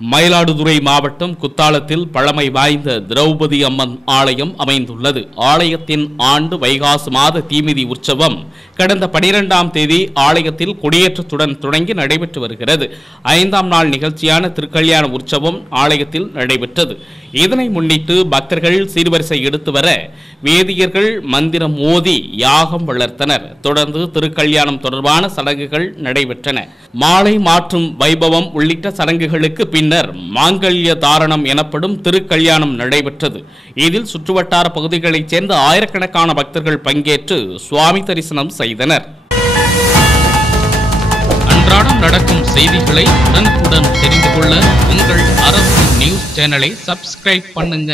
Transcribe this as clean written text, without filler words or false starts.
மயிலாடுதுறை மாவட்டம் குத்தாலத்தில் பழமை வாய்ந்த திரௌபதி அம்மன் ஆலயம் அமைந்துள்ளது. ஆலயத்தின் ஆண்டு வைகாசி மாத தீமிதி உற்சவம் கடந்த 12ஆம் தேதி ஆலயத்தில் கொடியேற்றத்துடன் தொடங்கி நடைபெற்று வருகிறது. 5ஆம் நாள் நிகழ்ச்சியான திருக்கல்யாண உற்சவம் ஆலயத்தில் நடைபெற்றது. இதனை முன்னிட்டு பக்தர்கள் சீர்வரிசை எடுத்து வர வேதியர்கள் மந்திரம் ஓதி யாகம் வளர்த்தனர். தொடர்ந்து திருக்கல்யாணம் தொடர்பான சடங்குகள் நடைபெற்றன. மாலை மாற்றும் வைபவம் உள்ளிட்ட சடங்குகளுக்கு பின்னர் மாங்கல்ய தாரணம் எனப்படும் திருக்கல்யாணம் நடைபெற்றது. இதில் சுற்றுவட்டார பகுதிகளைச் சேர்ந்த ஆயிரக்கணக்கான பக்தர்கள் பங்கேற்று சுவாமி தரிசனம் செய்தனர். அன்றாடம் நடக்கும் செய்திகளை உடனுக்குடன் தெரிந்து கொள்ள உங்கள் அரசு நியூஸ் சேனலை சப்ஸ்கிரைப் பண்ணுங்க.